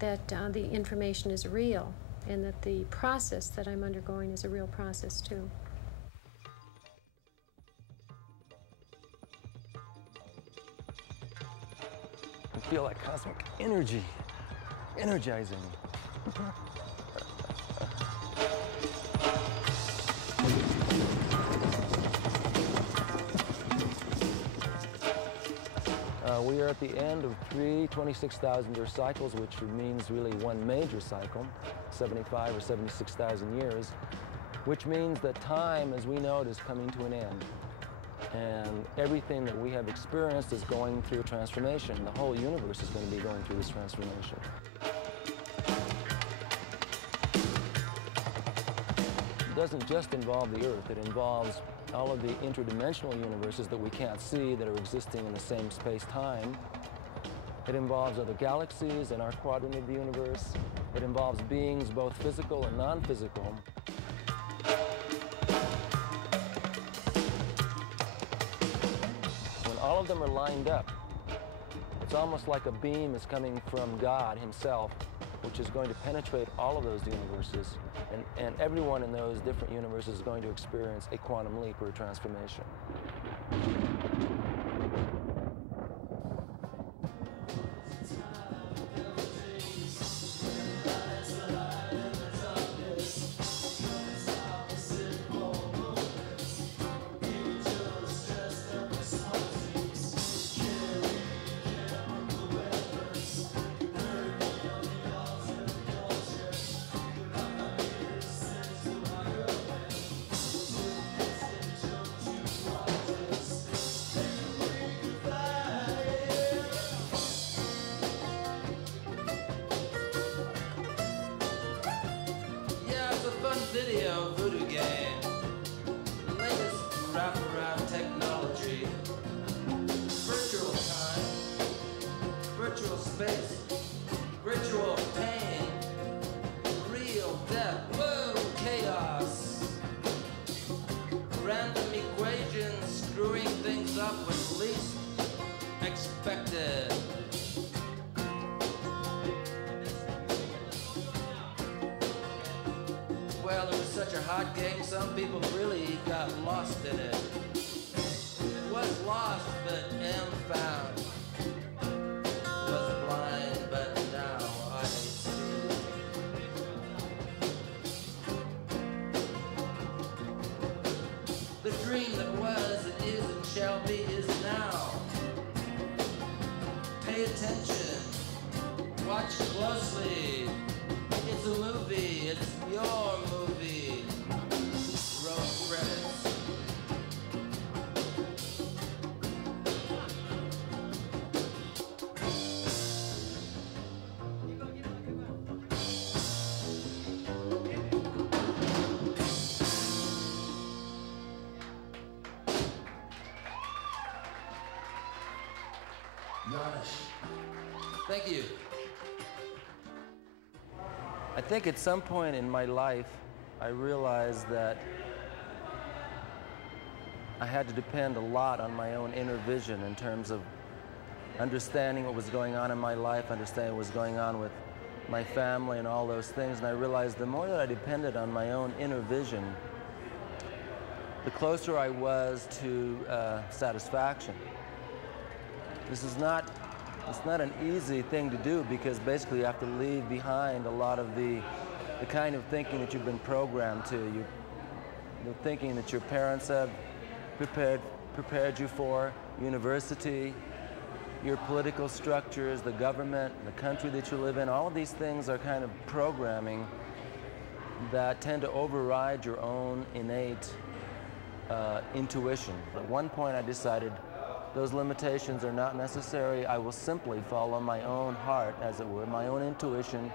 that the information is real and that the process that I'm undergoing is a real process too. I feel like cosmic energy, energizing. We are at the end of 3 26,000-year cycles, which means really one major cycle, 75 or 76,000 years, which means that time as we know it is coming to an end. And everything that we have experienced is going through a transformation. The whole universe is going to be going through this transformation. It doesn't just involve the Earth, it involves all of the interdimensional universes that we can't see that are existing in the same space-time. It involves other galaxies in our quadrant of the universe. It involves beings both physical and non-physical. When all of them are lined up, it's almost like a beam is coming from God himself, which is going to penetrate all of those universes, and everyone in those different universes is going to experience a quantum leap or a transformation. Video voodoo game, the latest wraparound technology, virtual time, virtual space, virtual pain, real death, whoa, chaos, random equations screwing things up when least expected. Well, it was such a hot game, some people really got lost in it. It was lost, but am found. Was blind, but now I see. The dream that was and is and shall be is now. Pay attention. Watch closely. It's a movie. It's your movie. Roll credits. Thank you. I think at some point in my life, I realized that I had to depend a lot on my own inner vision in terms of understanding what was going on in my life, understanding what was going on with my family and all those things. And I realized the more that I depended on my own inner vision, the closer I was to satisfaction. This is not an easy thing to do, because basically you have to leave behind a lot of the kind of thinking that you've been programmed to. The thinking that your parents have prepared you for, university, your political structures, the government, the country that you live in. All of these things are kind of programming that tend to override your own innate intuition. At one point I decided those limitations are not necessary. I will simply follow my own heart, as it were, my own intuition,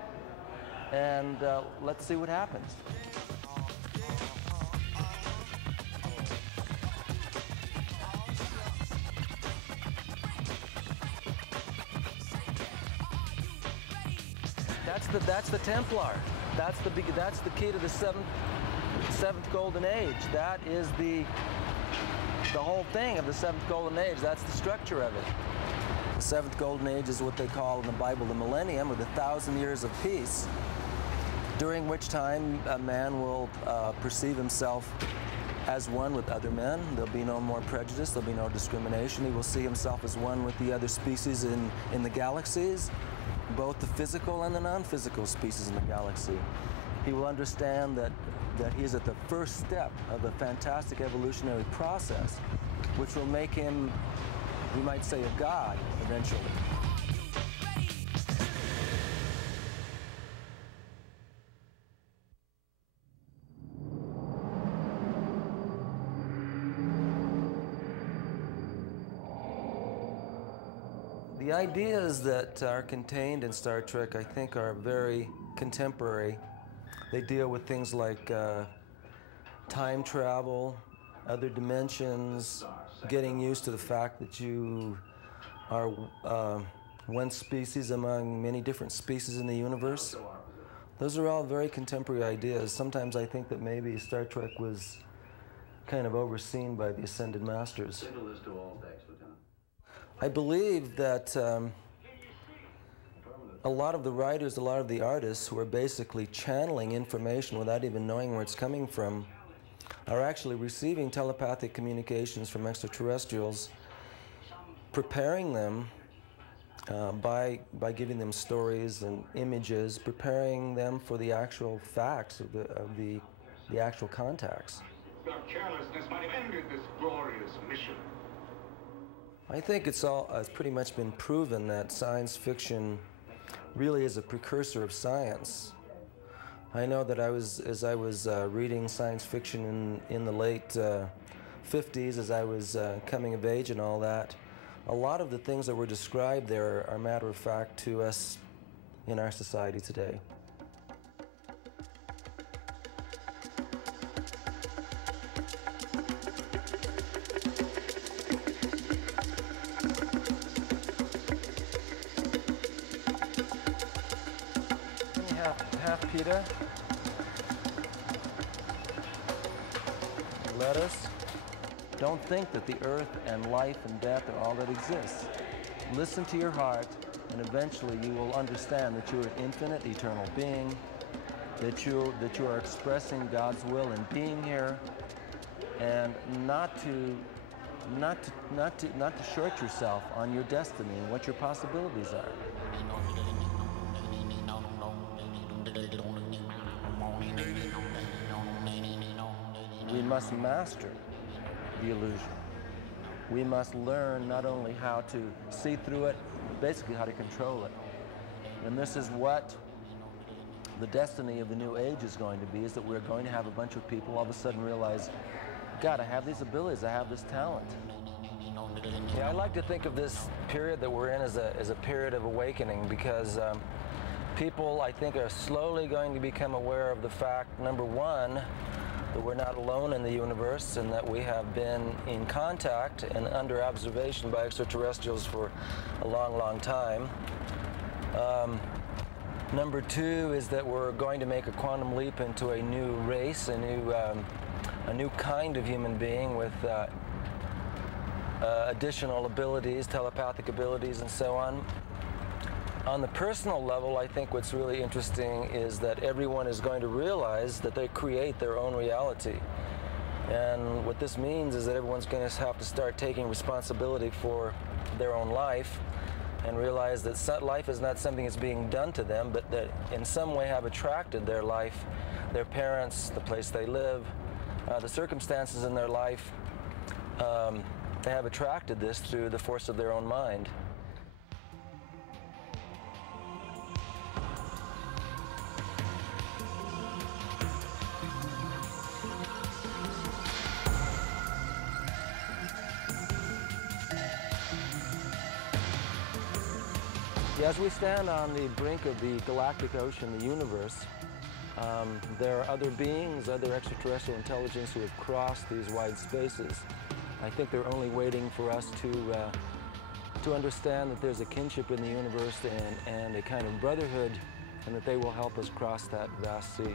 and let's see what happens. That's the Templar. That's the key to the seventh golden age. That is the whole thing of the seventh golden age. That's the structure of it. seventh golden age is what they call in the Bible the millennium, or the 1,000 years of peace, during which time a man will perceive himself as one with other men. There'll be no more prejudice, there'll be no discrimination. He will see himself as one with the other species in the galaxies, both the physical and the non-physical species in the galaxy. He will understand that he is at the first step of a fantastic evolutionary process, which will make him, we might say, a god eventually. The ideas that are contained in Star Trek, I think, are very contemporary. They deal with things like time travel, other dimensions, getting used to the fact that you are one species among many different species in the universe. Those are all very contemporary ideas. Sometimes I think that maybe Star Trek was kind of overseen by the Ascended Masters. I believe that a lot of the writers, a lot of the artists who are basically channeling information without even knowing where it's coming from are actually receiving telepathic communications from extraterrestrials, preparing them by giving them stories and images, preparing them for the actual facts of the actual contacts. Your carelessness might have ended this glorious mission. I think it's pretty much been proven that science fiction really is a precursor of science. I know that as I was reading science fiction in the late 50s, as I was coming of age and all that, a lot of the things that were described there are matter of fact to us in our society today. Half pita, lettuce. Don't think that the earth and life and death are all that exists. Listen to your heart, and eventually you will understand that you're an infinite, eternal being, that you are expressing God's will in being here, and not to short yourself on your destiny and what your possibilities are. We must master the illusion. We must learn not only how to see through it, but basically how to control it. And this is what the destiny of the new age is going to be, is that we're going to have a bunch of people all of a sudden realize, God, I have these abilities, I have this talent. Yeah, I like to think of this period that we're in as a period of awakening, because people, I think, are slowly going to become aware of the fact, number one, that we're not alone in the universe and that we have been in contact and under observation by extraterrestrials for a long, long time. Number two is that we're going to make a quantum leap into a new race, a new kind of human being with additional abilities, telepathic abilities, and so on. On the personal level, I think what's really interesting is that everyone is going to realize that they create their own reality. And what this means is that everyone's going to have to start taking responsibility for their own life and realize that life is not something that's being done to them, but that in some way have attracted their life, their parents, the place they live, the circumstances in their life. They have attracted this through the force of their own mind. As we stand on the brink of the galactic ocean, the universe, there are other beings, other extraterrestrial intelligence who have crossed these wide spaces. I think they're only waiting for us to understand that there's a kinship in the universe and a kind of brotherhood, and that they will help us cross that vast sea.